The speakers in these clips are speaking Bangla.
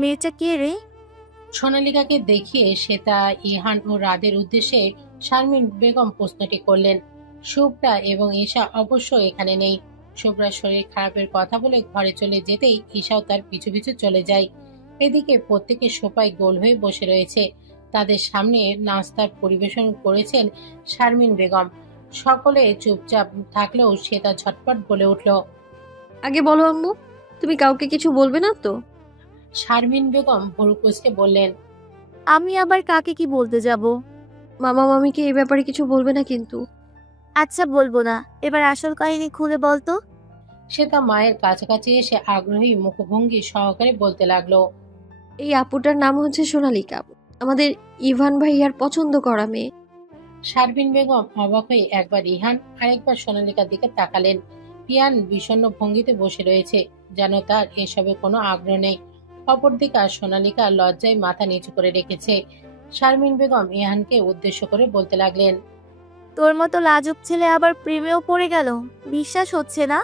মেয়েটা কে রে? সোনালিকাকে দেখিয়ে শ্বেতা, ইহান ও রাদের উদ্দেশ্যে শারমিন বেগম প্রশ্নটি করলেন। শুভ্রা এবং ঈশা অবশ্য এখানে নেই। শুভ্রার শরীর খারাপের কথা বলে ঘরে চলে যেতেই ঈশাও তার পিছু পিছু চলে যায়। এদিকে প্রত্যেকে সোফায় গোল হয়ে বসে রয়েছে। তাদের সামনে নাস্তার পরিবেশন করেছেন শারমিন বেগম। সকলে চুপচাপ থাকলেও শ্বেতা ঝটপট বলে উঠল। আগে বলো আম্মু, তুমি কাউকে কিছু বলবে না তো? শারমিন বেগম ভুরু কুঁচকে বললেন, আমি আবার কাকে কি বলতে যাব? মামা মামিকে এই ব্যাপারে কিছু বলবে না কিন্তু। আচ্ছা বলবো না, এবার আসল কাহিনী খুলে বলতো। শ্বেতা মায়ের কাছাকাছি এসে আগ্রহী মুখভঙ্গি সহকারে বলতে লাগলো। এই আপুটার নাম হচ্ছে সোনালিকা, আমাদের ইভান ভাইয়ার পছন্দ করা মেয়ে। শারমিন বেগম অবাক হয়ে একবার ইহান আর একবার সোনালিকার দিকে তাকালেন। ইহান বিষণ্ণ ভঙ্গিতে বসে রয়েছে, যেন তার এসবে কোনো আগ্রহ নেই। অপরদিকে সোনালিকা লজ্জায় মাথা নিচু করে রেখেছে। শারমিন বেগম ইহানকে উদ্দেশ্য করে বলতে লাগলেন, তোর মতো লাজুক ছেলে আবার প্রেমেও পড়ে গেল? বিশ্বাস হচ্ছে না।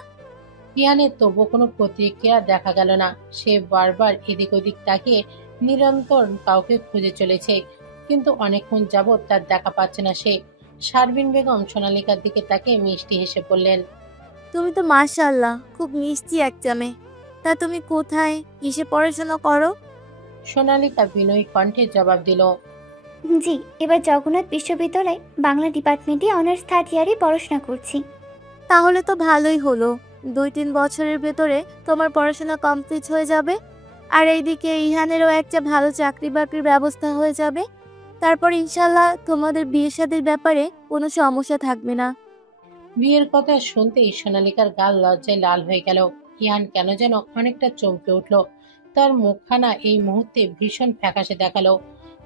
ইহানের তবু কোনো প্রতিক্রিয়া দেখা গেল না। সে বারবার এদিক ওদিক তাকিয়ে নিরন্তর কাউকে খুঁজে চলেছে, কিন্তু অনেকক্ষণ যাবৎ তার দেখা পাচ্ছে না সে। শারমিন বেগম সোনালিকার দিকে তাকিয়ে মিষ্টি হেসে বললেন, তুমি তো মাশাআল্লাহ খুব মিষ্টি একটা মেয়ে। তা তুমি কোথায়, কিসে পড়াশোনা করো? সোনালিকা বিনয়ী কণ্ঠে জবাব দিল, জি, এবার জগন্নাথ বিশ্ববিদ্যালয় বাংলা ডিপার্টমেন্টে অনার্স থার্ড ইয়ারে পড়াশোনা করছি। তাহলে তো ভালোই হলো, 2-3 বছরের ভেতরে তোমার পড়াশোনা কমপ্লিট হয়ে যাবে। আর এইদিকে ইহানেরও একটা ভালো চাকরি বাকরির ব্যবস্থা হয়ে যাবে। তারপর ইনশাল্লাহ তোমাদের বিয়ে শাদীর ব্যাপারে কোনো সমস্যা থাকবে না। বিয়ের কথা শুনতেই সোনালিকার গাল লজ্জায় লাল হয়ে গেল। ইহান কেন যেন অনেকটা চমকে উঠল। তার মুখখানা এই মুহূর্তে ভীষণ ফ্যাকাশে দেখালো।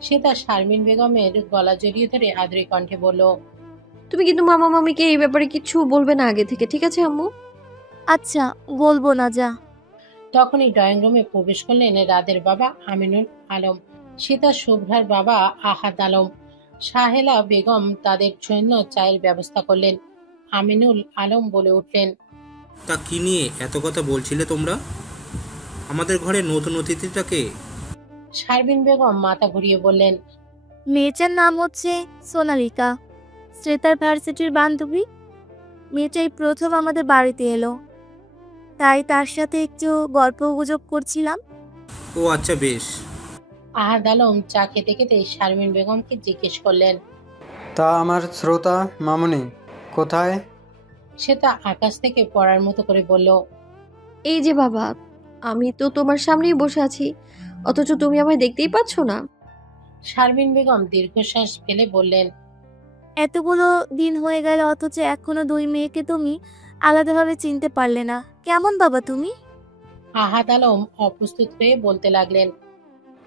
সে তার শারমিন বেগমের গলা জড়িয়ে ধরে আদুরি কণ্ঠে বলল, তুমি কিন্তু মামা মামিকে এই ব্যাপারে কিছু বলবে না আগে থেকে, ঠিক আছে আম্মু? আচ্ছা বলবো না, যা। তখনই ড্রয়িং রুমে প্রবেশ করলেন রাদের বাবা আমিনুল আলম, সীতা শুভ্রার বাবা আহাদ আলম। সাহেলা বেগম তাদের জন্য চায়ের ব্যবস্থা করলেন। আমিনুল আলম বলে উঠলেন, তা কি নিয়ে এত কথা বলছিলে তোমরা? আমাদের ঘরে নতুন অতিথিটাকে? শারমিন বেগম মাথা ঘুরিয়ে বললেন, মেয়েটার নাম হচ্ছে সোনালিকা, শ্রেতার ভার্সিটির বান্ধবী। মেয়েটাই প্রথম আমাদের বাড়িতে এলো, তাই তার সাথে একটু গল্প গুজব করছিলাম। ও আচ্ছা, বেশ। আহাদ আলম চা খেতে খেতে শারমিন বেগমকে জিজ্ঞেস করলেন, তা আমার শ্রোতা মামুনি কোথায়? সে তা আকাশ থেকে পড়ার মতো করে বলল, এই যে বাবা, আমি তো তোমার সামনেই বসে আছি, অথচ তুমি আমায় দেখতেই পাচ্ছ না। শারমিন বেগম দীর্ঘশ্বাস ফেলে বললেন, এতগুলো দিন হয়ে গেল অথচ এখনো 2 মেয়েকে তুমি আলাদাভাবে চিনতে পারলে না, কেমন বাবা তুমি? আহাদ আলম অপ্রস্তুত হয়ে বলতে লাগলেন,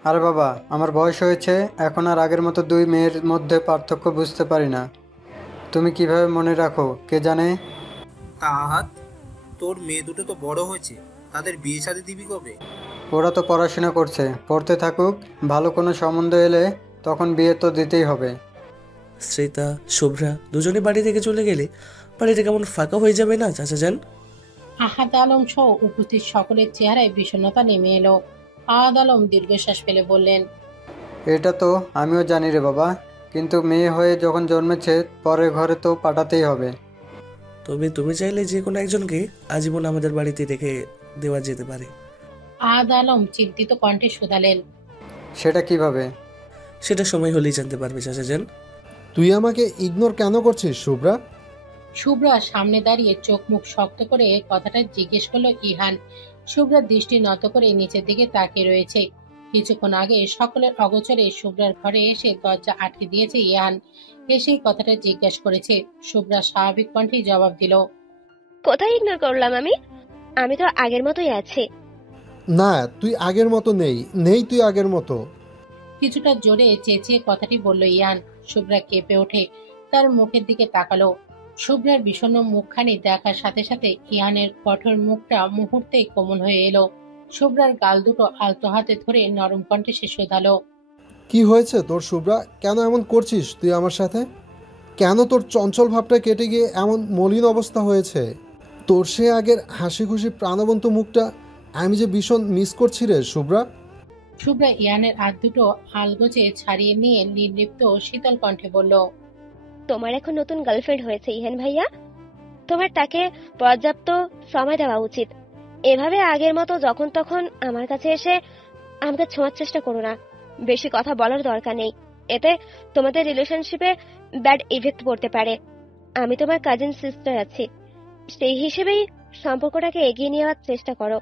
আরে বাবা, আমার বয়স হয়েছে, এখন আর আগের মতো দুই মেয়ের মধ্যে পার্থক্য বুঝতে পারি না। তুমি কিভাবে মনে রাখো কে জানে? তা আহাত, তোর মেয়ে দুটো তো বড় হয়েছে, তাদের বিয়ে শাদী দিবি কবে? ওরা তো পড়াশোনা করছে, পড়তে থাকুক, ভালো কোনো সম্বন্ধ এলে তখন বিয়ে তো দিতেই হবে। শ্রেতা শুভ্রা দুজনে বাড়ি থেকে চলে গেলে বাড়িটা কেমন ফাঁকা হয়ে যাবে না চাচা যান? আহাদ আলম সহ উপস্থিত সকলের চেহারায় বিষণ্ণতা নেমে এলো। আহাদ আলম দীর্ঘশ্বাস ফেলে বললেন, এটা তো আমিও জানি রে বাবা, কিন্তু মেয়ে হয়ে যখন জন্মেছে পরের ঘরে তো পাঠাতেই হবে। তবে তুমি চাইলে যে কোনো একজনকে আজীবন আমাদের বাড়িতে রেখে দেওয়া যেতে পারে। আহাদ আলম চিন্তিত কণ্ঠে শুধালেন, সেটা কিভাবে? সেটা সময় হলেই জানতে পারবে চাচা যান। তুই আমাকে ইগনোর কেন করছিস শুভ্রা? শুভ্রা সামনে দাঁড়িয়ে চোখ মুখ শক্ত করে কথাটা জিজ্ঞেস করলো ইহান। শুভ্রার দৃষ্টি নত করে নিচের দিকে তাকিয়ে রয়েছে। কিছুক্ষণ আগে সকলের অগোচরে শুভ্রার ঘরে এসে দরজা আটকে দিয়েছে ইহান। এসেই কথাটা জিজ্ঞেস করেছে। শুভ্রা স্বাভাবিক কণ্ঠেই জবাব দিল, কোথায় ইগনোর করলাম আমি? আমি তো আগের মতোই আছি। না, তুই আগের মতো নেই তুই আগের মতো। কিছুটা জোরে চেঁচিয়ে কথাটি বলল ইহান। শুভ্রা কেঁপে ওঠে, তার মুখের দিকে তাকালো। শুভ্রার বিষণ্ণ মুখখানি দেখার সাথে সাথে ইহানের কঠোর মুখটা মুহূর্তেই কোমল হয়ে এলো। শুভ্রার গাল দুটো আলতো হাতে ধরে নরম কণ্ঠে সে শোধালো, কি হয়েছে তোর শুভ্রা? কেন এমন করছিস তুই আমার সাথে? কেন তোর চঞ্চল ভাবটা কেটে গিয়ে এমন মলিন অবস্থা হয়েছে? তোর সে আগের হাসি খুশি প্রাণবন্ত মুখটা আমি যে ভীষণ মিস করছি রে শুভ্রা। শুভ্রা ইহানের হাত দুটো আলগোজে ছাড়িয়ে নিয়ে নির্লিপ্ত শীতল কণ্ঠে বলল, তোমার এখন নতুন গার্লফ্রেন্ড হয়েছে ইহান ভাইয়া, তোমার তাকে পর্যাপ্ত সময় দেওয়া উচিত। এভাবে আগের মতো যখন তখন আমার কাছে এসে আমাকে ছোঁয়ার চেষ্টা করো না। বেশি কথা বলার দরকার নেই, এতে তোমাদের রিলেশনশিপে ব্যাড ইফেক্ট পড়তে পারে। আমি তোমার কাজিন সিস্টার আছি, সেই হিসেবেই সম্পর্কটাকে এগিয়ে নেওয়ার চেষ্টা করো।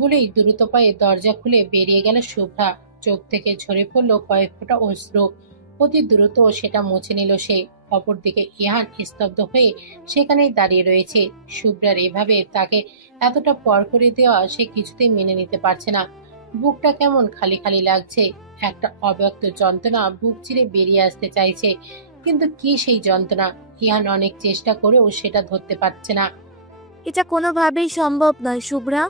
বলেই দ্রুত পায়ে দরজা খুলে বেরিয়ে গেল শুভ্রা। চোখ থেকে ঝরে পড়ল কয়েক ফোঁটা অশ্রু। অতি দ্রুত সেটা মুছে নিল সে। অপরদিকে ইহান স্তব্ধ হয়ে সেখানেই দাঁড়িয়ে রয়েছে। শুভ্রার এভাবে তাকে এতটা পর করে দেওয়া সে কিছুতেই মেনে নিতে পারছে না। বুকটা কেমন খালি খালি লাগছে। একটা অব্যক্ত যন্ত্রণা বুক চিরে বেরিয়ে আসতে চাইছে, কিন্তু কি সেই যন্ত্রণা? ইহান অনেক চেষ্টা করেও সেটা ধরতে পারছে না। এটা কোনোভাবেই সম্ভব নয় শুভ্রা।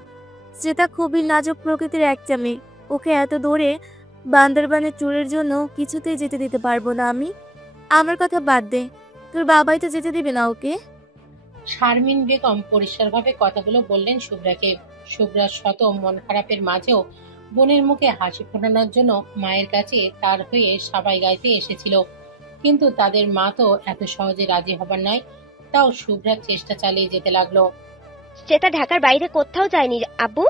সেটা খুবই নাজুক প্রকৃতির একটা মেয়ে। ওকে এত দূরে বান্দরবানের ট্যুরের জন্য কিছুতেই যেতে দিতে পারবো না আমি। আমার কথা বাদ দে, তোর বাবাই তো যেতে দিবে না ওকে। শারমিন বেগম পরিষ্কারভাবে কথাগুলো বললেন শুভ্রাকে। শুভ্রার শত মন খারাপের মাঝেও বোনের মুখে হাসি ফোটানোর জন্য মায়ের কাছে তার হয়ে সাবাই গাইতে এসেছিল, কিন্তু তাদের মা তো এত সহজে রাজি হবার নয়। তাও শুভ্রা চেষ্টা চালিয়ে যেতে লাগলো। সেটা ঢাকার বাইরে কোথাও যায়নি আব্বু।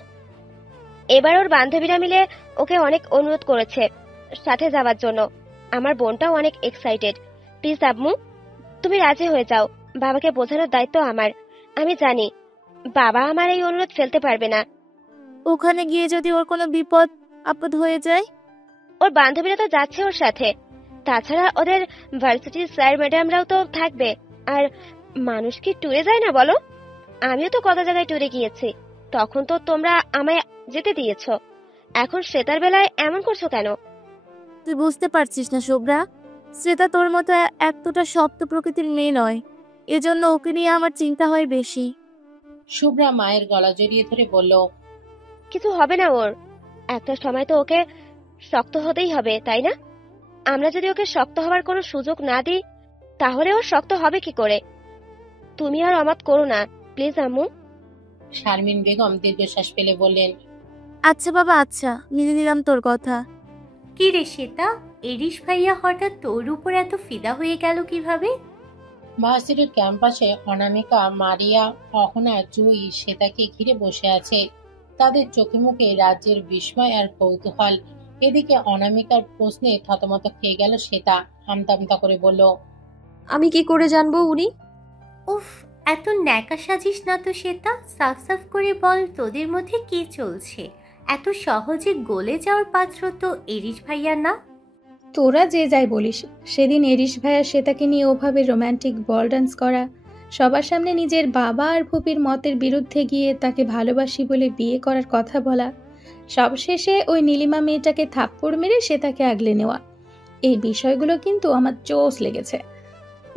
এবার ওর বান্ধবীরা মিলে ওকে অনেক অনুরোধ করেছে সাথে যাওয়ার জন্য। আমার বোনটাও অনেক এক্সাইটেড। প্লিজ আম্মু, তুমি রাজি হয়ে যাও। বাবাকে বোঝানোর দায়িত্ব আমার। আমি জানি বাবা আমার এই অনুরোধ ফেলতে পারবে না। ওখানে গিয়ে যদি ওর কোনো বিপদ আপদ হয়ে যায়? ওর বান্ধবীরা তো যাচ্ছে ওর সাথে, তাছাড়া ওদের ভার্সিটির স্যার ম্যাডামরাও তো থাকবে। আর মানুষ কি ট্যুরে যায় না বলো? আমিও তো কত জায়গায় ট্যুরে গিয়েছি, তখন তো তোমরা আমায় যেতে দিয়েছো। এখন শ্বেতার বেলায় এমন করছো কেন? তুই বুঝতে পারছিস না শুভ্রা, শ্বেতা তোর মতো এতটা শক্ত প্রকৃতির মেয়ে নয়। এজন্য ওকে নিয়ে আমার চিন্তা হয় বেশি। শুভ্রা মায়ের গলা জড়িয়ে ধরে বলল, কিছু হবে না ওর। একটা সময় তো ওকে শক্ত হতেই হবে, তাই না? আমরা যদি ওকে শক্ত হওয়ার কোনো সুযোগ না দিই, তাহলে ও শক্ত হবে কি করে? তুমি আর অমত করো না প্লিজ আম্মু। শারমিন বেগম দীর্ঘশ্বাস ফেলে বললেন, আচ্ছা বাবা, আচ্ছা, মেনে নিলাম তোর কথা। কি রে শ্বেতা, এরিশ ভাইয়া হঠাৎ তোর উপর এত ফিদা হয়ে গেল কিভাবে? ভার্সিটির ক্যাম্পাসে অনামিকা, মারিয়া, অহনা, জুই শ্বেতাকে ঘিরে বসে আছে। তাদের চোখে মুখে রাজ্যের বিস্ময় আর কৌতূহল। এদিকে অনামিকার প্রশ্নে থতমত খেয়ে গেল শ্বেতা। আমতা করে বলল, আমি কি করে জানবো উনি? উফ, এত ন্যাকা সাজিস না তো শ্বেতা। সাফ সাফ করে বল তোদের মধ্যে কি চলছে। এত সহজে গলে যাওয়ার পাত্র তো এরিশ ভাইয়া না। তোরা যে যাই বলিস, সেদিন এরিশ ভাইয়া শ্বেতাকে নিয়ে ওভাবে রোম্যান্টিক বল ডান্স করা, সবার সামনে নিজের বাবা আর ফুপির মতের বিরুদ্ধে গিয়ে তাকে ভালোবাসি বলে বিয়ে করার কথা বলা, সবশেষে ওই নীলিমা মেয়েটাকে থাপ্পড় মেরে শ্বেতাকে আগলে নেওয়া, এই বিষয়গুলো কিন্তু আমার জোশ লেগেছে।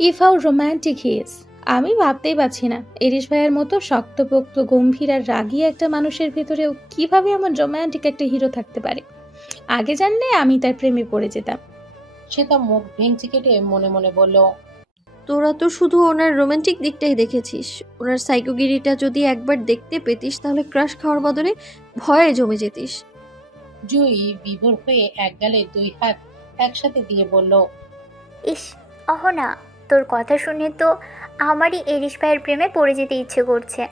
If how romantic he is. আমি ভাবতেই পারছি না এরিশ ভাইয়ের মতো শক্তপোক্ত গম্ভীর আর রাগী একটা মানুষের ভেতরেও কিভাবে এমন রোম্যান্টিক একটা হিরো থাকতে পারে। আগে জানলে আমি তার প্রেমে পড়ে যেতাম। শ্বেতা মুখ ভেঙচি কেটে মনে মনে বলল, তোরা তো শুধু ওনার রোমান্টিক দিকটাই দেখেছিস। ওনার সাইকোগিরিটা যদি একবার দেখতে পেতিস তাহলে ক্রাশ খাওয়ার বদলে ভয়ে জমে যেতিস। জুই বিভোর হয়ে এক গালে দুই হাত একসাথে দিয়ে বলল, ইস অহনা, তোর কথা শুনে তো আমারই এরিশ ভাইয়ের প্রেমে পড়ে যেতে ইচ্ছে করছে।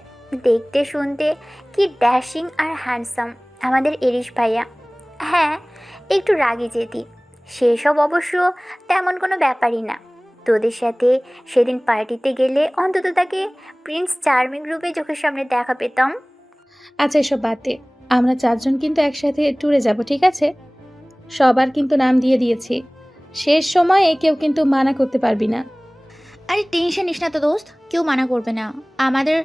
দেখতে শুনতে কি ড্যাশিং আর হ্যান্ডসাম আমাদের এরিশ ভাইয়া। হ্যাঁ, একটু রাগী যেতি, সেসব অবশ্য তেমন কোনো ব্যাপারই না। তোদের সাথে সেদিন পার্টিতে গেলে অন্তত তাকে প্রিন্স চার্মিং রূপে চোখের সামনে দেখা পেতাম। আচ্ছা এসব বাদ দে, আমরা চারজন কিন্তু একসাথে ট্যুরে যাব, ঠিক আছে? সবার কিন্তু নাম দিয়ে দিয়েছি, শেষ সময়ে কেউ কিন্তু মানা করতে পারবি না। আরে টেনশন নিস না তো দোস্ত, কেউ মানা করবে না। আমাদের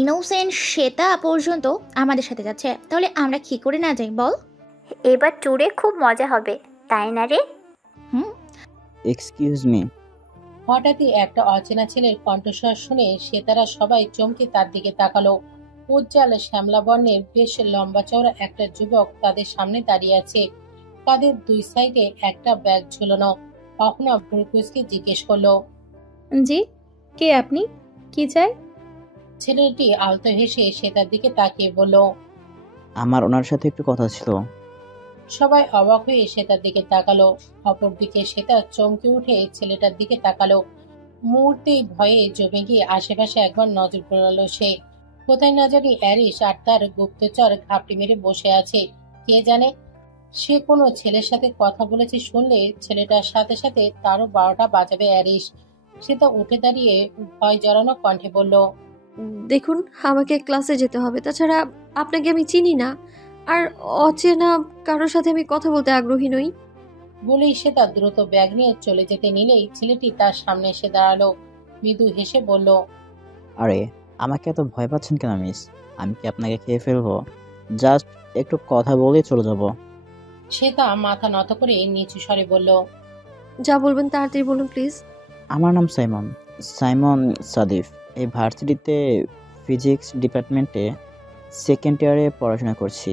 ইনোসেন্ট শ্বেতা পর্যন্ত আমাদের সাথে যাচ্ছে, তাহলে আমরা কি করে না যাই বল? এবার ট্যুরে খুব মজা হবে, তাই না রে? Excuse me. হঠাৎই একটা অচেনা ছেলের কণ্ঠস্বর শুনে শ্বেতারা সবাই চমকে তার দিকে তাকালো। উজ্জ্বল শ্যামলা বর্ণের বেশ লম্বা চওড়া একটা যুবক তাদের সামনে দাঁড়িয়ে আছে। তাদের দুই সাইডে একটা ব্যাগ ঝুলানো। অহনা ভ্রুকুচকে জিজ্ঞেস করলো, জি, কে আপনি? কি চাই? ছেলেটি আলতো হেসে শ্বেতার দিকে তাকিয়ে বলল, আমার ওনার সাথে একটু কথা ছিল। সবাই অবাক হয়ে শ্বেতার দিকে তাকালো। অপরদিকে শ্বেতা চমকে উঠে ছেলেটার দিকে তাকালো। মুহূর্তেই ভয়ে জমে গিয়ে আশেপাশে একবার নজর পড়ালো সে। কোথায় না জানি অ্যারিস আর তার গুপ্তচর ঘাপটি মেরে বসে আছে। কে জানে সে কোনো ছেলের সাথে কথা বলেছে শুনলে ছেলেটার সাথে সাথে তারও 12টা বাজাবে অ্যারিস। শ্বেতা উঠে দাঁড়িয়ে ভয় জড়ানো কণ্ঠে বলল, দেখুন, আমাকে ক্লাসে যেতে হবে। তাছাড়া আপনাকে আমি চিনি না, আর অচেনা কারোর সাথে আমি কথা বলতে আগ্রহী নই। বলেই শ্বেতা দ্রুত ব্যাগ নিয়ে চলে যেতে নিলেই ছেলেটি তার সামনে এসে দাঁড়ালো। মৃদু হেসে বলল, আরে আমাকে এত ভয় পাচ্ছেন কেন মিস? আমি কি আপনাকে খেয়ে ফেলবো? জাস্ট একটু কথা বলে চলে যাব। শ্বেতা মাথা নত করে নিচু স্বরে বলল, যা বলবেন তাড়াতাড়ি বলুন প্লিজ। আমার নাম সাইমন, সাইমন সাদিফ। এই ভার্সিটিতে ফিজিক্স ডিপার্টমেন্টে সেকেন্ড ইয়ারে পড়াশোনা করছি।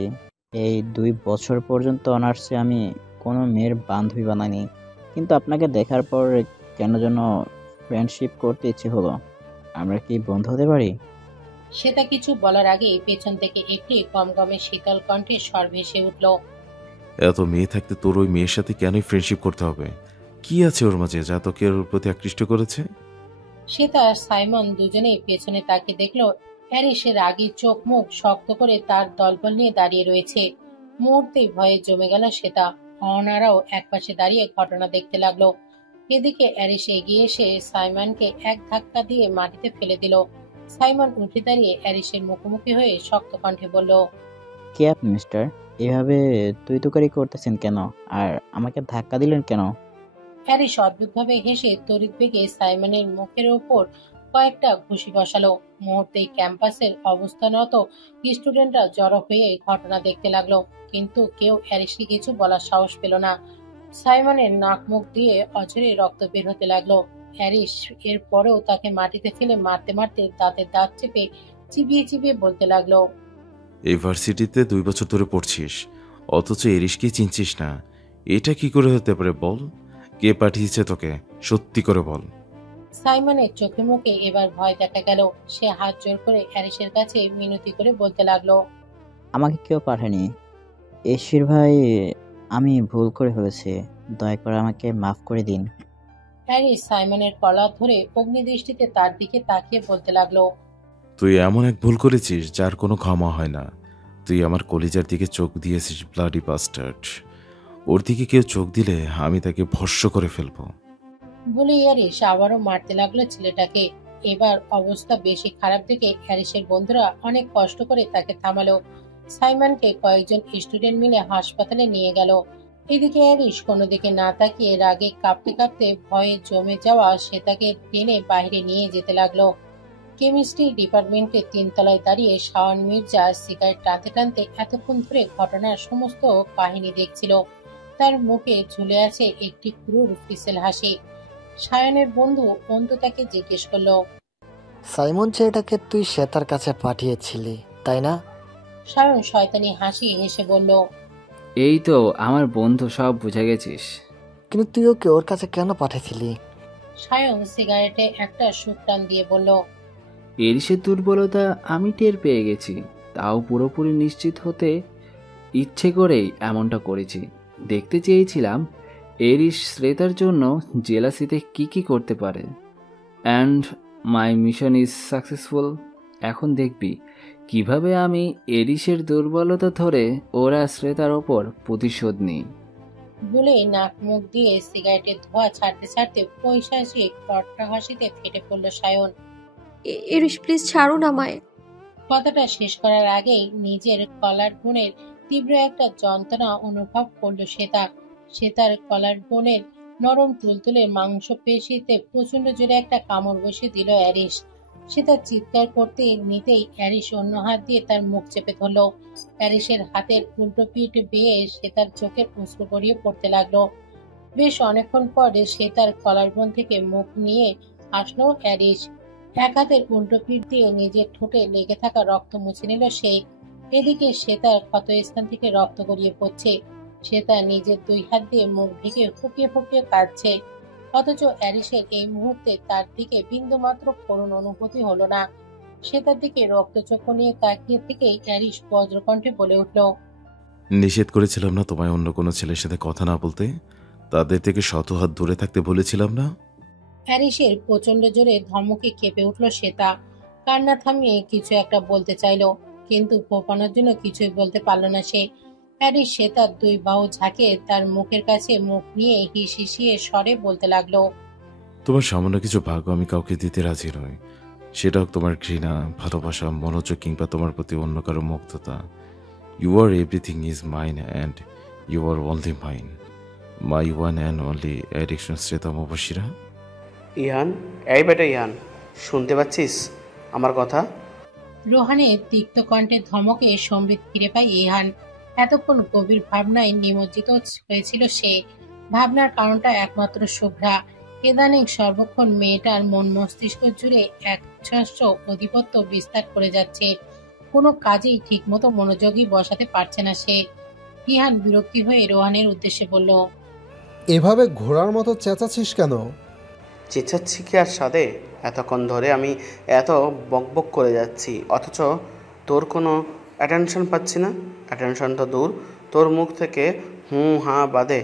এই 2 বছর পর্যন্ত অনার্সে আমি কোনো মেয়ের বান্ধবী বানাইনি, কিন্তু আপনাকে দেখার পর কেন যেন ফ্রেন্ডশিপ করতে ইচ্ছে হলো। আমরা কি বন্ধু হতে পারি? শ্বেতা কিছু বলার আগেই পেছন থেকে একটি গমগমে শীতল কণ্ঠে স্বর ভেসে উঠল, এত মেয়ে থাকতে তোর ওই মেয়ের সাথে কেনই ফ্রেন্ডশিপ করতে হবে? কি আছে ওর মাঝে যা তোকে ওর প্রতি আকৃষ্ট করেছে? শ্বেতা আর সাইমন দুজনেই পেছনে তাকিয়ে দেখলো অ্যারিসের রাগী চোখ মুখ শক্ত করে তার দলবল নিয়ে দাঁড়িয়ে রয়েছে। মুহূর্তেই ভয়ে জমে গেল শ্বেতা। অনারাও একপাশে দাঁড়িয়ে ঘটনা দেখতে লাগলো। এদিকে অ্যারিস এগিয়ে এসে সাইমনকে এক ধাক্কা দিয়ে মাটিতে ফেলে দিল। সাইমন উঠে দাঁড়িয়ে অ্যারিসের মুখোমুখি হয়ে শক্ত কণ্ঠে বলল, কে আপনি মিস্টার? এভাবে তুই তুকারি করতেছেন কেন? আর আমাকে ধাক্কা দিলেন কেন? হ্যারিস অদ্ভুতভাবে হেসে তড়িৎ বেগে সাইমনের মুখের ওপর কয়েকটা ঘুষি বসালো। মুহূর্তেই ক্যাম্পাসের অবস্থানত স্টুডেন্টরা জড়ো হয়ে ঘটনা দেখতে লাগলো, কিন্তু কেউ হ্যারিসকে কিছু বলার সাহস পেল না। সাইমনের নাক মুখ দিয়ে অঝরে রক্ত বের হতে লাগলো। হ্যারিস এর পরেও তাকে মাটিতে ফেলে মারতে মারতে দাঁতের দাঁত চেপে চিবিয়ে চিবিয়ে বলতে লাগলো, এই ভার্সিটিতে 2 বছর ধরে পড়ছিস, অথচ এরিসকে চিনছিস না। এটা কি করে হতে পারে বল? কে পাঠিয়েছে তোকে? সত্যি করে বল। সাইমনের চোখে মুখে এবার ভয় দেখা গেল। সে হাত জোর করে হ্যারিসের কাছে মিনতি করে বলতে লাগলো, আমাকে কেউ পাঠায়নি এশির ভাই, আমি ভুল করে ফেলেছি, দয়া করে আমাকে মাফ করে দিন। হ্যারিস সাইমনের কলার ধরে অগ্নিদৃষ্টিতে তার দিকে তাকিয়ে বলতে লাগলো, তুই এমন এক ভুল করেছিস যার কোনো ক্ষমা হয় না। তুই আমার কলিজার দিকে চোখ দিয়েছিস, ব্লাডি বাস্টার্ড। ওর দিকে কেউ চোখ দিলে আমি তাকে ভস্ম করে ফেলবো। বলে হ্যারিস আবারও মারতে লাগলো ছেলেটাকে। এবার অবস্থা বেশি খারাপ দেখে হ্যারিসের বন্ধুরা অনেক কষ্ট করে তাকে থামালো। সাইমনকে কয়েকজন স্টুডেন্ট মিলে হাসপাতালে নিয়ে গেল। এদিকে হ্যারিস কোনো দিকে না তাকিয়ে রাগে কাঁপতে কাঁপতে ভয়ে জমে যাওয়া শ্বেতাকে টেনে বাইরে নিয়ে যেতে লাগলো। কেমিস্ট্রি ডিপার্টমেন্টের 3 তলায় দাঁড়িয়ে শাওন মির্জা সিগারেট টানতে টানতে এতক্ষণ ধরে ঘটনার সমস্ত কাহিনী দেখছিল। তার মুখে ঝুলে আছে একটি ক্রুর ফিসেল হাসি। সায়নের বন্ধু অন্তু তাকে জিজ্ঞেস করলো, সাইমন ছেলেটাকে তুই শ্বেতার কাছে পাঠিয়েছিলি তাই না? সায়ন শয়তানি হাসি হেসে বলল, এই তো আমার বন্ধু, সব বুঝে গেছিস। কিন্তু তুই ওকে ওর কাছে কেন পাঠিয়েছিলি? সায়ন সিগারেটে একটা সুখ টান দিয়ে বলল, এরিসের দুর্বলতা আমি টের পেয়ে গেছি, তাও পুরোপুরি নিশ্চিত হতে ইচ্ছে করেই এমনটা করেছি। দেখতে চেয়েছিলাম এরিস শ্রেতার জন্য জেলাসিতে কি করতে পারে। And my mission is successful. এখন দেখবি কিভাবে আমি এরিসের দুর্বলতা ধরে ওরা শ্রেতার ওপর প্রতিশোধ নিই। বলে নাক মুখ দিয়ে সিগারেটের ধোঁয়া ছাড়তে ছাড়তে পৈশাচিক কট্টা হাসিতে ফেটে পড়ল সায়ন। এরিস প্লিজ ছাড়ুন আমায়। কথাটা শেষ করার আগেই নিজের কলার বোনের তীব্র একটা যন্ত্রণা অনুভব করল শ্বেতা। শ্বেতার কলার বোনের নরম তুলতুলে মাংস পেশিতে প্রচন্ড জোরে একটা কামড় বসিয়ে দিল অ্যারিস। শ্বেতা চিৎকার করতে নিতেই অ্যারিস অন্য হাত দিয়ে তার মুখ চেপে ধরল। অ্যারিসের হাতের উল্টো পিঠ বেয়ে শ্বেতার চোখের অশ্রু গড়িয়ে পড়তে লাগলো। বেশ অনেকক্ষণ পরে শ্বেতার কলার বোন থেকে মুখ নিয়ে আসলো অ্যারিস। এক হাতের উল্টো পিঠ দিয়ে নিজের ঠোঁটে লেগে থাকা রক্ত মুছে নিল সে। এদিকে শ্বেতার ক্ষত স্থান থেকে রক্ত গড়িয়ে পড়ছে। শ্বেতা নিজের 2 হাত দিয়ে মুখ ঢেকে ফুপিয়ে ফুপিয়ে কাঁদছে। অথচ অ্যারিসের এই মুহূর্তে তার দিকে বিন্দুমাত্র করুণ অনুভূতি হলো না। শ্বেতার দিকে রক্তচক্ষু নিয়ে তাকিয়ে থেকেই অ্যারিস বজ্রকণ্ঠে বলে উঠল, নিষেধ করেছিলাম না তোমায় অন্য কোনো ছেলের সাথে কথা না বলতে? তাদের থেকে শত হাত দূরে থাকতে বলেছিলাম না? হ্যারিসের প্রচন্ড জোরে ধমকে কেঁপে উঠল শ্বেতা। কান্না থামিয়ে কিছু একটা বলতে চাইলো, কিন্তু ফোপানোর জন্য কিছুই বলতে পারল না সে। হ্যারিস শ্বেতার দুই বাহু ঝাঁকে তার মুখের কাছে মুখ নিয়ে হিসিয়ে স্বরে বলতে লাগলো, তোমার সামান্য কিছু ভাগ্য আমি কাউকে দিতে রাজি নই। সেটা হোক তোমার ঘৃণা, ভালোবাসা, মনোযোগ কিংবা তোমার প্রতি অন্য কারো মুগ্ধতা। You are everything is mine and you are only mine. My one and only addiction Shreta Mubashira. Ihan, এই বেটা ইহান, শুনতে পাচ্ছিস আমার কথা? রোহানের তিক্ত কণ্ঠের ধমকে সম্বিত ফিরে পায় ইহান। এতক্ষণ গভীর ভাবনায় নিমজ্জিত হয়েছিল সে। ভাবনার কারণটা একমাত্র শুভ্রা। ইদানিং সর্বক্ষণ মেয়েটার মন মস্তিষ্ক জুড়ে এক ষষ্ঠ আধিপত্য বিস্তার করে যাচ্ছে। কোনো কাজেই ঠিকমতো মনোযোগী বসাতে পারছে না সে। ইহান বিরক্তি হয়ে রোহানের উদ্দেশ্যে বলল, এভাবে ঘোড়ার মতো চেঁচাচ্ছিস কেন? চেঁচাচ্ছি কি আর সাথে? এতক্ষণ ধরে আমি এত বকবক করে যাচ্ছি, অথচ তোর কোনো অ্যাটেনশন পাচ্ছি না। অ্যাটেনশন তো দূর, তোর মুখ থেকে হুঁ হাঁ বাদে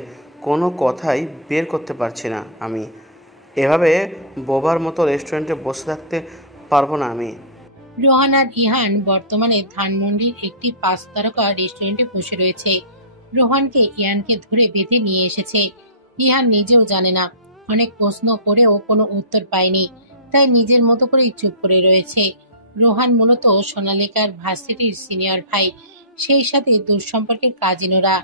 কোনো কথাই বের করতে পারছি না আমি। এভাবে বোবার মতো রেস্টুরেন্টে বসে থাকতে পারবো না আমি। রোহান আর ইহান বর্তমানে ধানমন্ডির একটি 5 তারকা রেস্টুরেন্টে বসে রয়েছে। রোহানকে ইহানকে ধরে বেঁধে নিয়ে এসেছে। ইহান নিজেও জানে না, অনেক প্রশ্ন করেও কোনো উত্তর পায়নি, তাই নিজের মতো করেই চুপ করে রয়েছে। রোহান মূলত সোনালিকার ভার্সিটির সিনিয়র ভাই, সেই সাথে দূরসম্পর্কের কাজিনরা।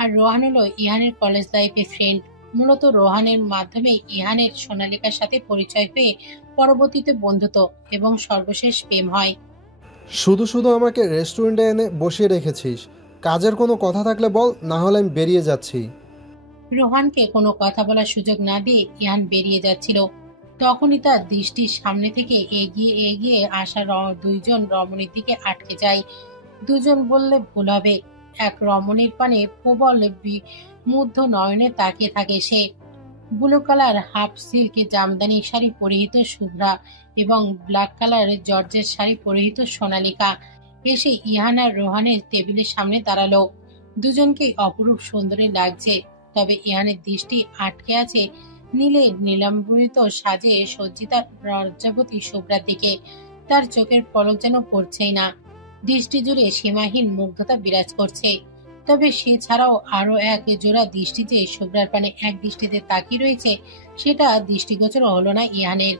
আর রোহান হলো ইহানের কলেজ লাইফের ফ্রেন্ড। মূলত রোহানের মাধ্যমে ইহানের সোনালিকার সাথে পরিচয় হয়ে পরবর্তীতে বন্ধুত্ব এবং সর্বশেষ প্রেম হয়। শুধু শুধু আমাকে রেস্টুরেন্টে এনে বসিয়ে রেখেছিস। কাজের কোনো কথা থাকলে বল, না হলে আমি বেরিয়ে যাচ্ছি। রোহানকে কোনো কথা বলার সুযোগ না দিয়ে ইহান বেরিয়ে যাচ্ছিল। তখনই তার দৃষ্টির সামনে থেকে এগিয়ে এগিয়ে আসা দুইজন রমণীর দিকে আটকে যায়। দুজন বললে ভুল হবে, এক রমণীর পানে প্রবল মুগ্ধ নয়নে তাকিয়ে থাকে সে। Blue colour half silk jamdani sari পরিহিত শুভ্রা এবং ব্ল্যাক কালার জর্জের শাড়ি পরিহিত সোনালিকা এসে ইহান আর রোহানের টেবিলের সামনে দাঁড়ালো। দুজনকে অপরূপ সুন্দরী লাগছে, তবে ইহানের দৃষ্টি আটকে আছে নীলে নীলাম্বরিত সাজে সজ্জিতা লজ্জাবতী শুভ্রার দিকে। তার চোখের পলক যেন পড়ছেই না, দৃষ্টি জুড়ে সীমাহীন মুগ্ধতা বিরাজ করছে। তবে সে ছাড়াও আরো এক জোড়া দৃষ্টি যে শুভ্রার পানে এক দৃষ্টিতে তাকিয়ে রয়েছে, সেটা দৃষ্টিগোচর হলো না ইহানের।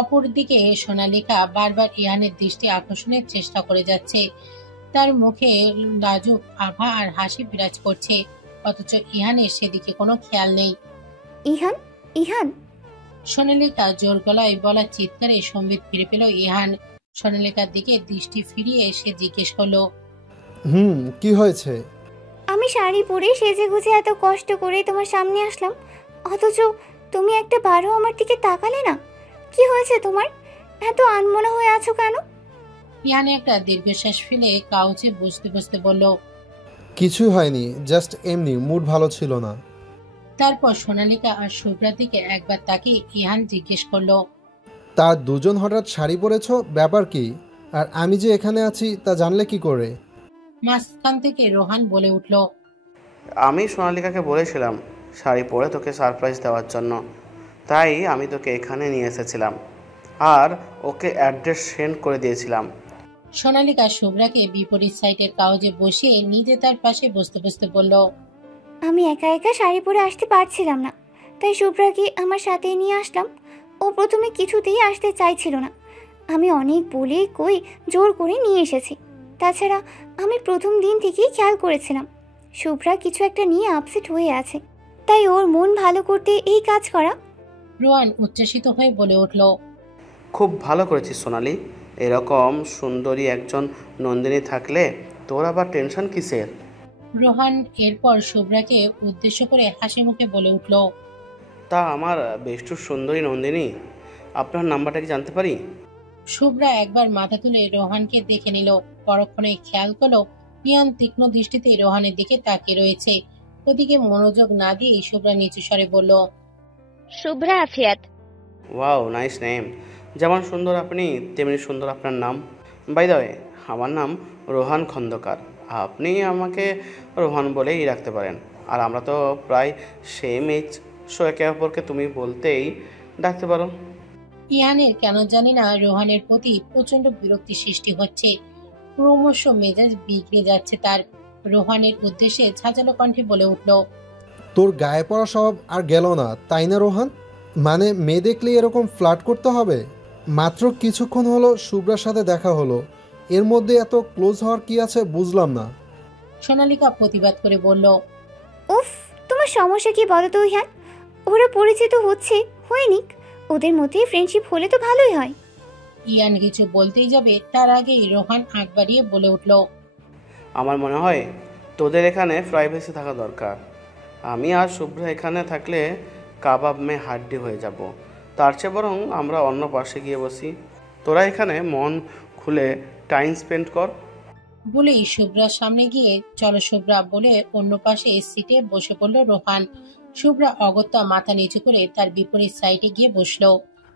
অপরদিকে সোনালিকা বারবার ইহানের দৃষ্টি আকর্ষণের চেষ্টা করে যাচ্ছে। তার মুখে লাজুক আভা আর হাসি বিরাজ করছে, অথচ ইহানের সেদিকে কোনো খেয়াল নেই। ইহান, ইহান! সোনালিকা জোর গলায় বলা চিৎকারে সম্বিত ফিরে পেল ইহান। সোনালিকার দিকে দৃষ্টি ফিরিয়ে সে জিজ্ঞেস করলো, কি হয়েছে? আমি শাড়ি পরে সেজে গুজে এত কষ্ট করে তোমার সামনে আসলাম, অথচ তুমি একটা বারও আমার দিকে তাকালে না। কি হয়েছে তোমার? এত আনমনা হয়ে আছো কেন? ইহান একটা দীর্ঘশ্বাস ফেলে কাউচে বসতে বসতে বলল, কিছুই হয়নি, জাস্ট এমনি মুড ভালো ছিল না। তারপর সোনালিকা আর শুভ্রার দিকে একবার তাকিয়ে ইহান জিজ্ঞেস করলো, তা দুজন হঠাৎ শাড়ি পরেছ, ব্যাপার কি? আর আমি যে এখানে আছি তা জানলে কি করে? মাঝখান থেকে রোহান বলে উঠল, আমি সোনালিকাকে বলেছিলাম শাড়ি পরে তোকে সারপ্রাইজ দেওয়ার জন্য, তাই আমি তোকে এখানে নিয়ে এসেছিলাম আর ওকে অ্যাড্রেস সেন্ড করে দিয়েছিলাম। সোনালিকা শুভ্রাকে বিপরীত সাইডের কাগজে বসিয়ে নিজে তার পাশে বসতে বসতে বলল, আমি একা একা শাড়ি পরে আসতে পারছিলাম না, তাই শুভ্রাকে আমার সাথে নিয়ে আসলাম। ও প্রথমে কিছুতেই আসতে চাইছিল না, আমি অনেক বলে কই জোর করে নিয়ে এসেছি। তাছাড়া আমি প্রথম দিন থেকেই খেয়াল করেছিলাম শুভ্রা কিছু একটা নিয়ে আপসেট হয়ে আছে, তাই ওর মন ভালো করতে এই কাজ করা। রোহান উচ্ছ্বসিত হয়ে বলে উঠল, খুব ভালো করেছিস সোনালি, এরকম সুন্দরী একজন নন্দিনী থাকলে তোর আবার টেনশন কিসের? রোহান এরপর শুভ্রাকে উদ্দেশ্য করে হাসি মুখে বলে উঠল, তা আমার বেষ্টুর সুন্দরী নন্দিনী, আপনার নাম্বারটা কি জানতে পারি? শুভ্রা একবার মাথা তুলে রোহানকে দেখে নিল। পরক্ষণে খেয়াল করলো ইহান তীক্ষ্ণ দৃষ্টিতে রোহানের দিকে তাকিয়ে রয়েছে। ওদিকে মনোযোগ না দিয়ে শুভ্রা নিচু স্বরে বলল, Shubhra Afiyat. Wow, nice name. যেমন সুন্দর আপনি তেমনি সুন্দর আপনার নাম। বাই দ্য ওয়ে, আমার নাম রোহান খন্দকার। আপনি আমাকে রোহান বলেই রাখতে পারেন। আর আমরা তো প্রায় সেম এজ, সো একে অপরকে তুমি বলতেই ডাকতে পারো। ইহানের কেন জানি না রোহানের প্রতি প্রচন্ড বিরক্তি সৃষ্টি হচ্ছে। ক্রমশ মেজাজ বিগড়ে যাচ্ছে তার। রোহানের উদ্দেশ্যে ঝাঁঝালো কণ্ঠে বলে উঠল, তোর গায়ে পড়া স্বভাব আর গেল না, তাই না রোহান? মানে মেয়ে দেখলে এরকম ফ্লার্ট করতে হবে? মাত্র কিছুক্ষণ হলো শুভ্রার সাথে দেখা হলো, এর মধ্যে এত ক্লোজ হওয়ার কি আছে বুঝলাম না। সোনালিকা প্রতিবাদ করে বলল, উফ, তোমার সমস্যা কি বলো তো ইহান? ওরা পরিচিত হচ্ছে, হয়নিক, ওদের মধ্যে ফ্রেন্ডশিপ হলে তো ভালোই হয়। ইয়ান কিছু বলতেই যাবে তার আগেই রোহান আগ বাড়িয়ে বলে উঠল, আমার মনে হয় তোদের এখানে প্রাইভেসি থাকা দরকার। আমি আর শুভ্রা এখানে থাকলে কাবাব মে হাড্ডি হয়ে যাব। তার চেয়ে বরং আমরা অন্য পাশে গিয়ে বসি, তোরা এখানে মন খুলে টাইম স্পেন্ড কর। বলেই শুভ্রার সামনে গিয়ে চলো শুভ্রা বলে অন্য পাশে সিটে বসে পড়ল রোহান। শুভ্রা অগত্যা মাথা নিচু করে তার বিপরীত সাইডে গিয়ে বসলো।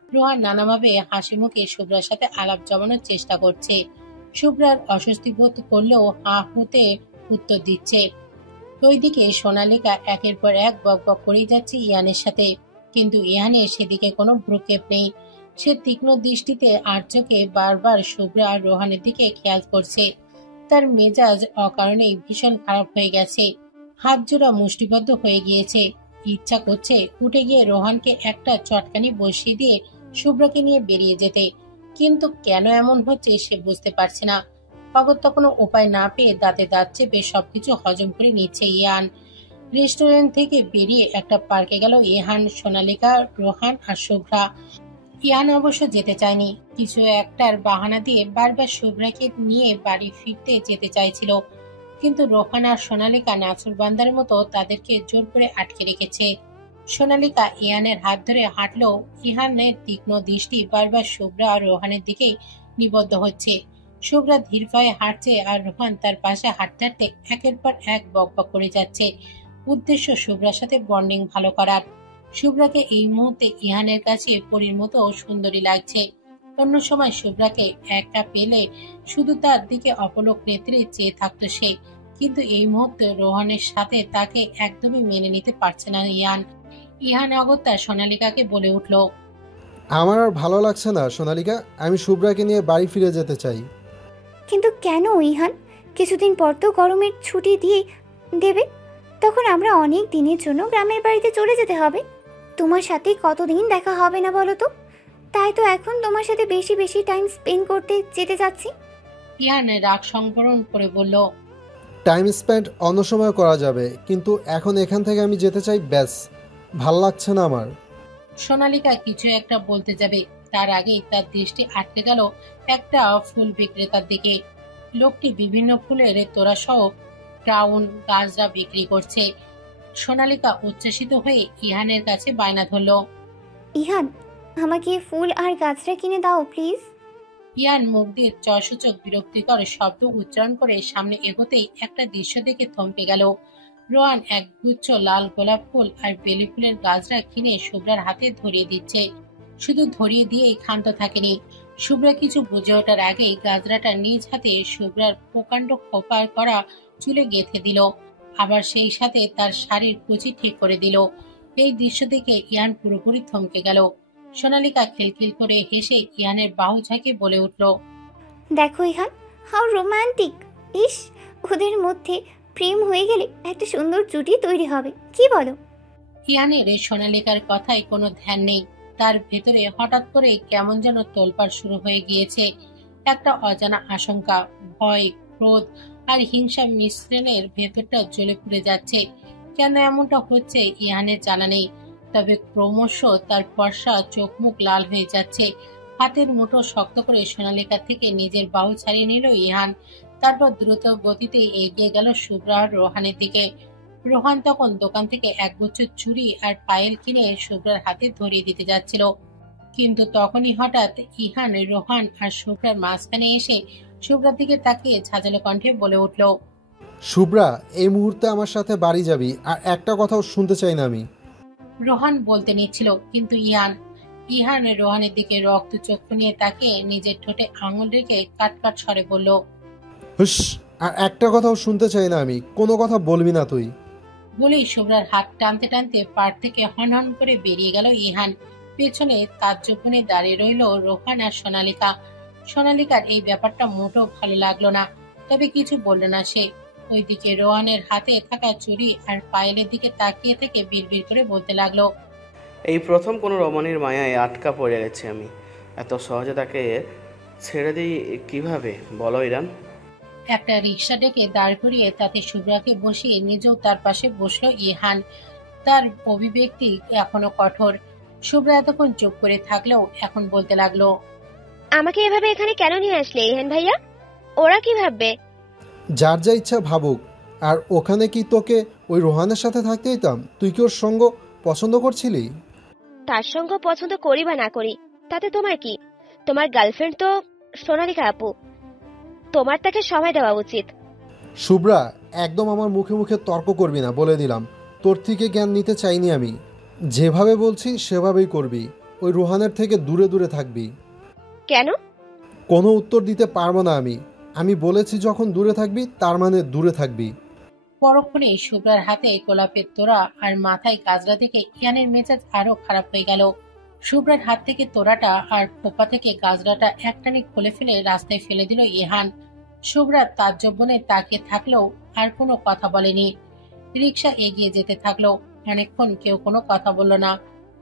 রোহান নানাভাবে হাসি মুখে শুভ্রার সাথে আলাপ জমানোর চেষ্টা করছে। শুভ্রার অস্বস্তি বোধ করলেও হা হুতে উত্তর দিচ্ছে। ওইদিকে সোনালিকা একের পর এক বকবক করেই যাচ্ছে ইয়ানের সাথে, কিন্তু ইহানের সেদিকে কোনো ভ্রুক্ষেপ নেই। সে তীক্ষ্ণ দৃষ্টিতে আর চোখে বারবার শুভ্রা আর রোহানের দিকে খেয়াল করছে। তার মেজাজ অকারণেই ভীষণ খারাপ হয়ে গেছে, হাত জোড়া মুষ্টিবদ্ধ হয়ে গিয়েছে। ইচ্ছা করছে উঠে গিয়ে রোহানকে একটা চটকানি বসিয়ে দিয়ে শুভ্রাকে নিয়ে বেরিয়ে যেতে, কিন্তু কেন এমন হচ্ছে সে বুঝতে পারছে না। অগত্যা কোনো উপায় না পেয়ে দাঁতে দাঁত চেপে সবকিছু হজম করে নিচ্ছে ইয়ান। রেস্টুরেন্ট থেকে বেরিয়ে একটা পার্কে গেল ইহান, সোনালিকা, রোহান আর শুভ্রা। ইয়ান অবশ্য যেতে চায়নি, কিছু একটার বাহানা দিয়ে বারবার শুভ্রাকে নিয়ে বাড়ি ফিরতে যেতে চাইছিল, কিন্তু রোহান আর সোনালিকা নাছুর বান্দার মতো তাদেরকে জোর করে আটকে রেখেছে। সোনালিকা ইয়ানের হাত ধরে হাঁটলেও ইহানের তীক্ষ্ণ দৃষ্টি বারবার শুভ্রা আর রোহানের দিকেই নিবদ্ধ হচ্ছে। শুভ্রা ধীর পায়ে হাঁটছে আর রোহান তার পাশে হাঁটতে হাঁটতে একের পর এক বকবক করে যাচ্ছে, উদ্দেশ্য শুভ্রার সাথে বন্ডিং ভালো করার। শুভ্রাকে এই মুহূর্তে ইহানের কাছে পরীর মতো সুন্দরী লাগছে। অন্য সময় শুভ্রাকে একা পেলে শুধু তার দিকে অপলক নেত্রে চেয়ে থাকতো সে, কিন্তু এই মুহূর্তে রোহানের সাথে তাকে একদমই মেনে নিতে পারছে না ইহান। ইহান অগত্যা সোনালিকাকে বলে উঠল, আমার আর ভালো লাগছে না সোনালিকা, আমি শুভ্রাকে নিয়ে বাড়ি ফিরে যেতে চাই। কিন্তু কেন ইহান? কিছুদিন পর তো গরমের ছুটি দিয়ে দেবে, তখন আমরা অনেক দিনের জন্য গ্রামের বাড়িতে চলে যেতে হবে। তোমার সাথে কতদিন দেখা হবে না বলো তো? তাই তো এখন তোমার সাথে বেশি বেশি টাইম স্পেন্ড করতে যেতে যাচ্ছি। ইহান রাগ সংবরণ করে বলল, টাইম স্পেন্ড অন্য সময় করা যাবে, কিন্তু এখন এখান থেকে আমি যেতে চাই, ব্যাস, ভাল লাগছে না আমার। সোনালিকা কিছু একটা বলতে যাবে, তার আগেই তার দৃষ্টি আটকে গেল একটা ফুল বিক্রেতার দিকে। লোকটি বিভিন্ন ফুলের তোড়া সহ ক্রাউন, গাজরা বিক্রি করছে। সোনালিকা উচ্ছ্বসিত হয়ে ইহানের কাছে বায়না ধরল, ইহান, আমাকে ফুল আর গাছরা কিনে দাও প্লিজ। ইহান মুখ দিয়ে চসূচক বিরক্তিকর শব্দ উচ্চারণ করে সামনে এগোতেই একটা দৃশ্য দেখে থমকে গেল। রোহান এক গুচ্ছ লাল গোলাপ ফুল আর বেলি ফুলের গাজরা কিনে শুভ্রার হাতে ধরিয়ে দিচ্ছে। শুধু ধরিয়ে দিয়েই ক্ষান্ত থাকেনি, শুভ্রা কিছু বুঝে ওঠার আগেই গাজরাটা নিজ হাতে শুভ্রার প্রকাণ্ড খোপা করা চুলে গেঁথে দিল, আবার সেই সাথে তার শাড়ির কুচি ঠিক করে দিল। এই দৃশ্য দেখে ইয়ান পুরোপুরি থমকে গেল। সোনালিকা খিলখিল করে হেসে ইয়ানের বাহু ঝাঁকে বলে উঠল, দেখো ইহান, হাউ রোমান্টিক! ইস, ওদের মধ্যে প্রেম হয়ে গেলে একটা সুন্দর জুটি তৈরি হবে, কি বলো? ইয়ানের সোনালিকার কথায় কোনো ধ্যান নেই। তার ভেতরে হঠাৎ করে কেমন যেন তোলপাড় শুরু হয়ে গিয়েছে। একটা অজানা আশঙ্কা, ভয়, ক্রোধ আর হিংসা মিশ্রণের ভেতরটা জ্বলে পুড়ে যাচ্ছে। কেন এমনটা হচ্ছে ইহানের জানা নেই, তবে ক্রমশ তার ফর্সা চোখ মুখ লাল হয়ে যাচ্ছে। হাতের মুঠো শক্ত করে সোনালিকা থেকে নিজের বাহু ছাড়িয়ে নিল ইহান। তারপর দ্রুত গতিতে এগিয়ে গেল শুভ্রা আর রোহানের দিকে। রোহান তখন দোকান থেকে একগুচ্ছ চুড়ি আর পায়েল কিনে শুভ্রার হাতে ধরিয়ে দিতে যাচ্ছিল, কিন্তু তখনই হঠাৎ ইহান, রোহান আর শুভ্রার মাঝখানে এসে শুভ্রার দিকে তাকিয়ে ঝাঁঝালো কণ্ঠে বলে উঠল, শুভ্রা, এই মুহূর্তে আমার সাথে বাড়ি যাবি, আর একটা কথাও শুনতে চাই না আমি। রোহান বলতে নিচ্ছিল, কিন্তু ইহান রোহানের দিকে রক্ত চক্ষু নিয়ে তাকিয়ে নিজের ঠোঁটে আঙুল রেখে কাট কাট স্বরে বলল, হুস, আর একটা কথাও শুনতে চাই না আমি, কোনো কথা বলবি না তুই। বলেই শুভ্রার হাত টানতে টানতে পার থেকে হন হন করে বেরিয়ে গেল ইহান। পেছনে তাজ্জুবনে দাঁড়িয়ে রইল রোহান আর সোনালিকা। সোনালিকার এই ব্যাপারটা মোটেও ভালো লাগলো না, তবে কিছু বলল না সে। ওইদিকে রোহানের হাতে থাকা চুড়ি আর পায়েলের দিকে তাকিয়ে থেকে বিড়বিড় করে বলতে লাগলো, এই প্রথম কোনো রমণীর মায়ায় আটকা পড়ে গেছি আমি। এত সহজে তাকে ছেড়ে দিই কিভাবে বলো ইরান? একটা রিক্সা ডেকে দাঁড় করিয়ে তাতে শুভ্রাকে বসিয়ে নিজেও তার পাশে বসলো ইহান। তার অভিব্যক্তি এখনো কঠোর। শুভ্রা এতক্ষণ চুপ করে থাকলেও এখন বলতে লাগলো, আমাকে এভাবে এখানে কেন নিয়ে আসলে ইহান ভাইয়া? ওরা কি ভাববে? যার যা ইচ্ছা ভাবুক। আর ওখানে কি তোকে ওই রোহানের সাথে থাকতে দিতাম? তুই কি ওর সঙ্গ পছন্দ করছিলি? তার সঙ্গ পছন্দ করি বা না করি তাতে তোমার কি? তোমার গার্লফ্রেন্ড তো সোনালিকা আপু, তোমার তাকে সময় দেওয়া উচিত। শুভ্রা, একদম আমার মুখে মুখে তর্ক করবি না, বলে দিলাম। তোর থেকে জ্ঞান নিতে চাইনি আমি। যেভাবে বলছি সেভাবেই করবি। ওই রোহানের থেকে দূরে দূরে থাকবি। কেন? কোনো উত্তর দিতে পারবো না আমি। আমি বলেছি যখন দূরে থাকবি তার মানে দূরে থাকবি। পরক্ষণেই শুভ্রার হাতে গোলাপের তোড়া আর মাথায় গাজরা দেখে ইয়ানের মেজাজ আরো খারাপ হয়ে গেল। শুভ্রার হাত থেকে তোড়াটা আর খোপা থেকে গাজরাটা একটানে খুলে ফেলে রাস্তায় ফেলে দিল ইহান। শুভ্রা তাজ্জবনে তাকিয়ে থাকলেও আর কোনো কথা বলেনি। রিক্সা এগিয়ে যেতে থাকলো। অনেকক্ষণ কেউ কোনো কথা বলল না।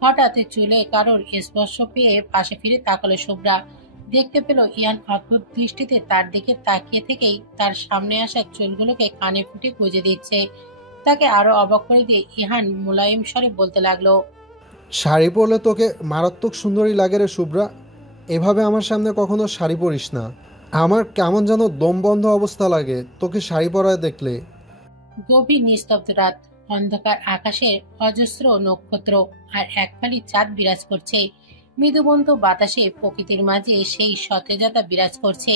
হঠাৎ চুলে কারোর স্পর্শ পেয়ে পাশে ফিরে তাকালো শুভ্রা। দেখতে পেল ইয়ান অদ্ভুত দৃষ্টিতে তার দিকে তাকিয়ে থেকেই তার সামনে আসা চুলগুলোকে কানে ফুটে গুঁজে দিচ্ছে। তাকে আরো অবাক করে দিয়ে ইহান মোলায়েম স্বরে বলতে লাগলো, শাড়ি পরলে তোকে মারাত্মক সুন্দরী লাগে রে শুভ্রা। এভাবে আমার সামনে কখনো শাড়ি পরিস না। আমার কেমন যেন দম বন্ধ অবস্থা লাগে তোকে শাড়ি পরায় দেখলে। গভীর নিস্তব্ধ রাত, অন্ধকার আকাশে অজস্র নক্ষত্র আর একফালি চাঁদ বিরাজ করছে। মৃদুবন্ত বাতাসে প্রকৃতির মাঝে সেই সতেজতা বিরাজ করছে।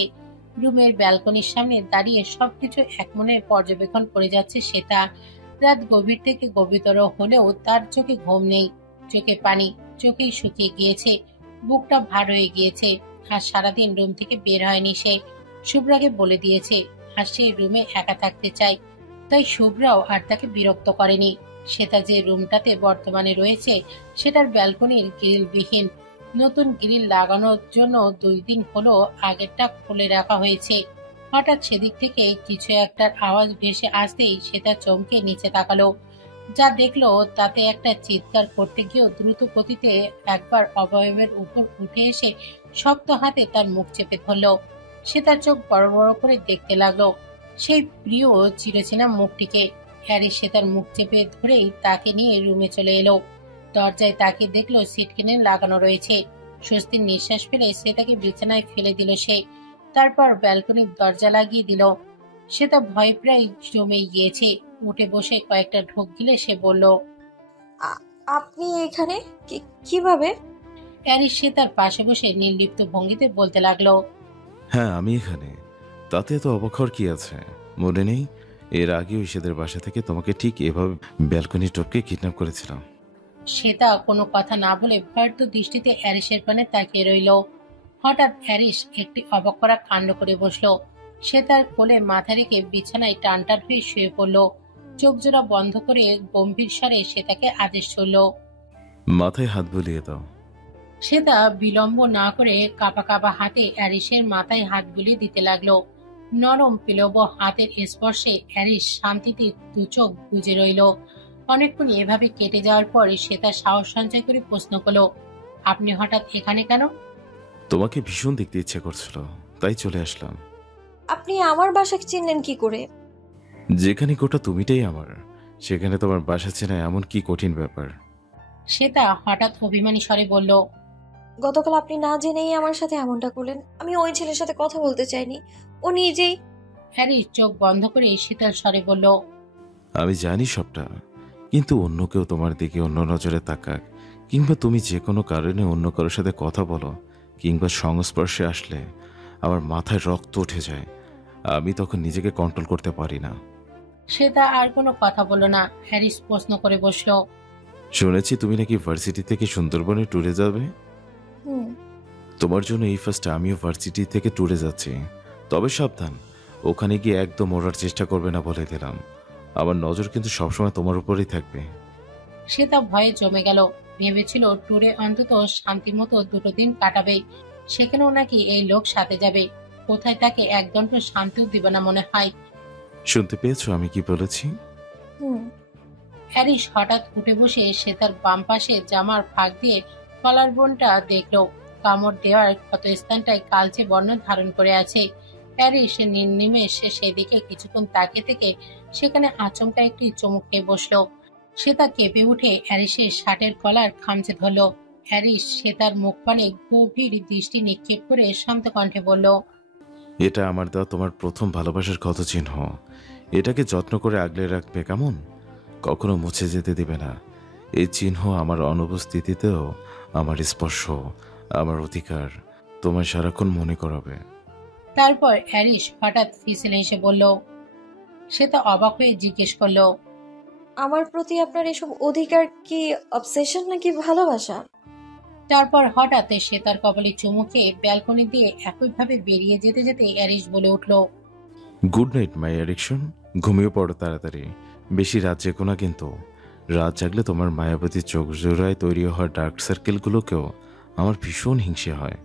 রুমের ব্যালকনির সামনে দাঁড়িয়ে সবকিছু একমনে পর্যবেক্ষণ করে যাচ্ছে শ্বেতা। রাত গভীর থেকে গভীরতর হলেও তার চোখে ঘুম নেই, চোখে পানি, চোখেই শুকিয়ে গিয়েছে, বুকটা ভার হয়ে গিয়েছে। আর সারাদিন রুম থেকে বের হয়নি সে। শুভ্রাকে বলে দিয়েছে আর সে রুমে একা থাকতে চায়, তাই শুভ্রাও আর তাকে বিরক্ত করেনি। শ্বেতা যে রুমটাতে বর্তমানে রয়েছে সেটার ব্যালকনির গ্রিলবিহীন। নতুন গ্রিল লাগানোর জন্য 2 দিন হলো আগেরটা খুলে রাখা হয়েছে। হঠাৎ সেদিক থেকে কিছু একটার আওয়াজ ভেসে আসতেই শ্বেতা চমকে নিচে তাকালো। যা দেখলো তাতে একটা চিৎকার করতে গিয়েও দ্রুত গতিতে একবার অবয়বের উপর উঠে এসে শক্ত হাতে তার মুখ চেপে ধরলো। সে তার চোখ বড় বড় করে দেখতে লাগলো সেই প্রিয় চিরচেনা মুখটিকে। হ্যারি সে তার মুখ চেপে ধরেই তাকে নিয়ে রুমে চলে এলো। দরজায় তাকে দেখলো সিটকেনে লাগানো রয়েছে। স্বস্তির নিঃশ্বাস ফেলে সে তাকে বিছানায় ফেলে দিল সে। তারপর ব্যালকনির দরজা লাগিয়ে দিল। সে তা ভয় প্রায় জমে গিয়েছে। উঠে বসে কয়েকটা ঢোক গিলে সে বলল, আপনি এখানে কিভাবে? অ্যারিস সে তার পাশে বসে নির্লিপ্ত ভঙ্গিতে বলতে লাগলো, হ্যাঁ আমি এখানে, তাতে তো অবাক হওয়ার কি আছে? মনে নেই এর আগেও ইসেদের বাসা থেকে তোমাকে ঠিক এভাবে ব্যালকনি টপকে কিডন্যাপ করেছিলাম? শ্বেতা কোনো কথা না বলে ভয়ার্থ দৃষ্টিতে অ্যারিসের পানে তাকিয়ে রইল। হঠাৎ অ্যারিস একটি অবাক করা কাণ্ড করে বসলো। সে তার কোলে মাথা রেখে বিছানায় টানটান হয়ে শুয়ে পড়ল। চোখ জোড়া বন্ধ করে গম্ভীর স্বরে সে তাকে আদেশ করল, মাথায় হাত বুলিয়ে দাও। শ্বেতা বিলম্ব না করে কাঁপা কাঁপা হাতে অ্যারিসের মাথায় হাত বুলিয়ে দিতে লাগলো। নরম পিলব হাতের স্পর্শে অ্যারিস শান্তিতে দু চোখ বুজে রইল। অনেকক্ষণ এভাবে কেটে যাওয়ার পর শ্বেতা সাহস সঞ্চয় করে প্রশ্ন করলো, আপনি হঠাৎ এখানে কেন? তোমাকে ভীষণ দেখতে ইচ্ছে করছিল, তাই চলে আসলাম। আপনি আমার বাসা চিনলেন কি করে? যেখানে গোটা তুমিটাই আমার, সেখানে তোমার বাসা চেনা এমন কি কঠিন ব্যাপার? শ্বেতা হঠাৎ অভিমানী স্বরে বলল, গতকাল আপনি না জেনেই আমার সাথে এমনটা করলেন। আমি ওই ছেলের সাথে কথা বলতে চাইনি, ও নিজেই। হ্যারি চোখ বন্ধ করে শীতল স্বরে বলল, আমি জানি সবটা, কিন্তু অন্য কেউ তোমার দিকে অন্য নজরে তাকাক, কিংবা তুমি যে কোনো কারণে অন্য কারোর সাথে কথা বলো কিংবা সংস্পর্শে আসলে আমার মাথায় রক্ত উঠে যায়। আমি তখন নিজেকে কন্ট্রোল করতে পারি না। শ্বেতা আর কোনো কথা বলল না। হ্যারিস প্রশ্ন করে বসলো, শুনেছি তুমি নাকি ভার্সিটি থেকে সুন্দরবনে ট্যুরে যাবে। তোমার জন্য এই ফার্স্ট আমিও ভার্সিটি থেকে ট্যুরে যাচ্ছি, তবে সাবধান, ওখানে গিয়ে একদম ওড়ার চেষ্টা করবে না বলে দিলাম। আমার নজর কিন্তু সবসময় তোমার উপরেই থাকবে। সে তা ভয়ে জমে গেল। ভেবেছিল ট্যুরে অন্তত শান্তিমতো 2 দিন কাটাবে, সেখানেও নাকি এই লোক সাথে যাবে। কোথায় তাকে একদণ্ড শান্তিও দিবে না মনে হয়। শুনতে পেয়েছো আমি কি বলেছি? অ্যারিশ হঠাৎ উঠে বসে সে তার বাম পাশে জামার ফাঁক দিয়ে কলার বোনটা দেখলো। কামড় দেওয়ার ক্ষত স্থানটায় কালচে বর্ণ ধারণ করে আছে। অ্যারিশ নির্নিমেষে সেদিকে কিছুক্ষণ তাকিয়ে থেকে সেখানে আচমকা একটি চমক খেয়ে বসলো। সে তা কেঁপে উঠে অ্যারিশের শার্টের কলার খামচে ধরল। অ্যারিশ সে তার মুখ পানে গভীর দৃষ্টি নিক্ষেপ করে শান্ত কণ্ঠে বলল, এটা আমার দেওয়া তোমার প্রথম ভালোবাসার ক্ষত চিহ্ন। এটাকে যত্ন করে আগলে রাখবে, কেমন? কখনো মুছে যেতে দিবে না। এই চিহ্ন আমার অনুপস্থিতিতেও আমার স্পর্শ, আমার অধিকার তোমায় সারাক্ষণ মনে করাবে। তারপর অ্যারিশ হঠাৎ ফিসেলে এসে বলল। সে তা অবাক হয়ে জিজ্ঞেস করলো, আমার প্রতি আপনার এসব অধিকার কি অবসেশন নাকি ভালোবাসা? তারপর হঠাৎ সে তার কপালে চুমু খেয়ে ব্যালকনি দিয়ে একইভাবে বেরিয়ে যেতে যেতে অ্যারিশ বলে উঠল, গুড নাইট মাই অ্যাডিকশন। ঘুমিয়ে পড়ো তাড়াতাড়ি। বেশি রাত জেগো না কিন্তু। রাত জাগলে তোমার মায়াবতী চোখ জোড়ায় তৈরি হওয়া ডার্ক সার্কেলগুলোকেও আমার ভীষণ হিংসে হয়।